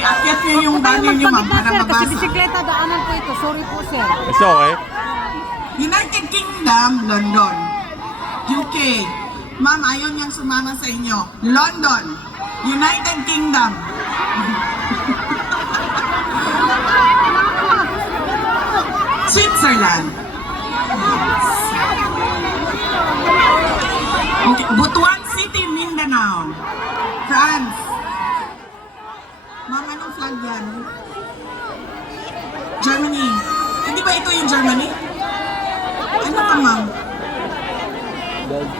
iakyat niyo yung banner niyo, ma'am, para Kasi mabasa. bisikleta daanan ko ito. Sorry po, sir. It's okay. United Kingdom, London. UK. Ma'am, ayaw niyang sumama sa inyo. London. United Kingdom. Switzerland. Okay. Butuan City, Mindanao. France. Ma'am, anong flag yan? Germany. Hindi ba ito yung Germany? Ano ka, ma'am?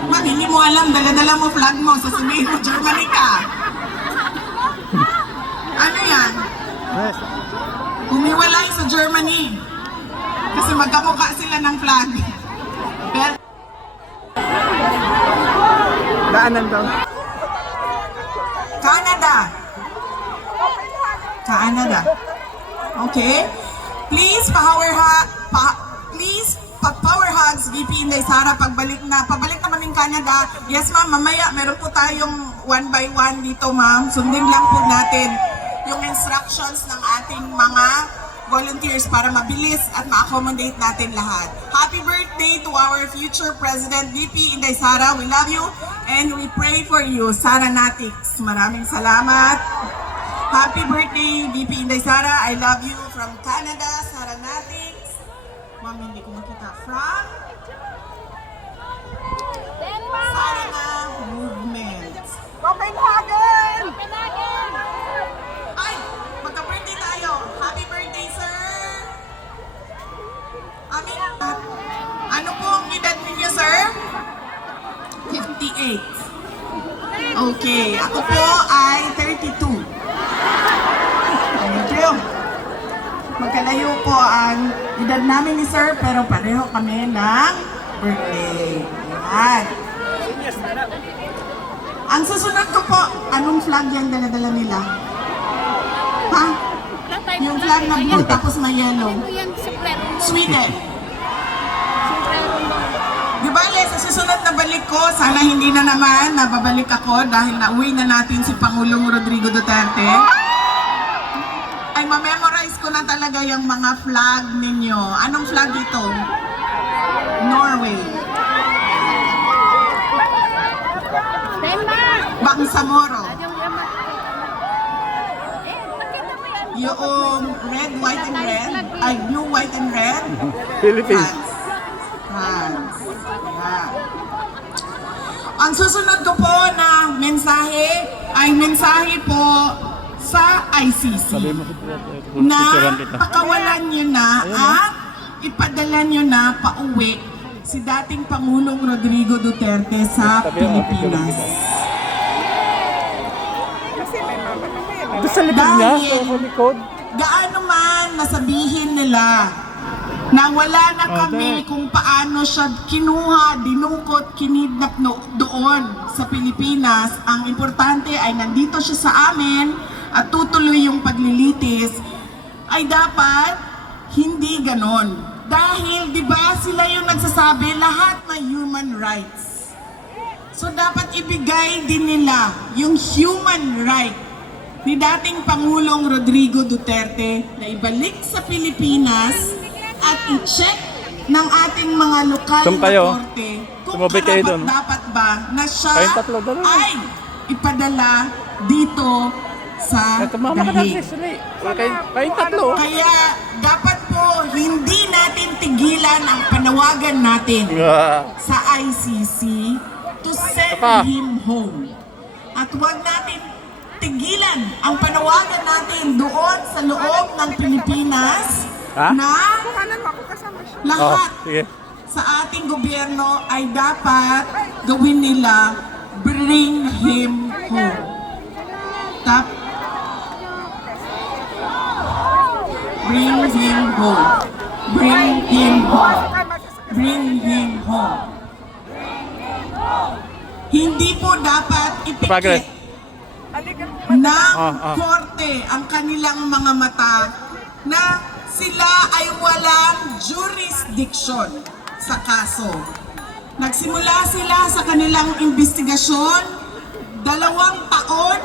Ma'am, hindi mo alam. Dala-dala mo flag mo. Sasabihin mo, Germany ka. Ano yan? Humiwalay sa Germany. Kasi magkamukha sila ng flag. Pero, Daanan daw. Canada. Canada. Okay. Please power hugs VP Inday Sara pabalik naman ng Canada. Yes ma'am, mamaya meron po tayong 1 by 1 dito ma'am. Sundin lang po natin yung instructions ng ating mga volunteers para mabilis at ma-accommodate natin lahat. Happy birthday to our future President VP Inday Sara. We love you and we pray for you. Sara Natix. Maraming salamat. Happy birthday VP Inday Sara. I love you from Canada. Sara Natix. Ma'am, hindi ko makita. From Sarana Movement. Copenhagen! Ay! Magka-birthday tayo. Happy birthday, sir! Amin. Ano po ang edad ninyo, sir? 58. Okay. Ako po ay 32. Thank you. Magkalayo po ang edad namin ni sir, pero pareho kami ng birthday. Yan. Ang susunod ko po, anong flag yung dala-dala nila? Ha? Yung flag na blue tapos may yellow. Sweden. Di ba, sa susunod na balik ko, sana hindi na naman nababalik ako dahil nauwi na natin si Pangulong Rodrigo Duterte. Ay, ma-memorize ko na talaga yung mga flag ninyo. Anong flag ito? Norway. Bangsamoro. Yung red, white, and red. Ay, blue, white, and red. Philippines. France. Yeah. Ang susunod ko po na mensahe ay mensahe po sa ICC na pakawalan nyo na at ipadala nyo na pauwi si dating Pangulong Rodrigo Duterte sa Pilipinas. Sa likod niya, sa likod. Gaano man nasabihin nila na wala na kami kung paano siya kinuha, dinungkot, kinidnap doon sa Pilipinas, ang importante ay nandito siya sa amin at tutuloy yung paglilitis, ay dapat hindi ganon. Dahil, di ba, sila yung nagsasabi lahat na human rights. So, dapat ibigay din nila yung human right ni dating Pangulong Rodrigo Duterte na ibalik sa Pilipinas at i-check ng ating mga lokal na korte kung dapat ba na siya ay ipadala dito sa dahig. Kaya dapat po hindi natin tigilan ang panawagan natin sa ICC to send him home. At huwag natin tigilan ang panawagan natin doon sa loob ng Pilipinas na lahat sa ating gobyerno ay dapat gawin nila, bring him home. Bring him home. Bring him home. Bring him home. Hindi po dapat ipikit ng korte ang kanilang mga mata na sila ay walang jurisdiction sa kaso. Nagsimula sila sa kanilang investigasyon, 2 taon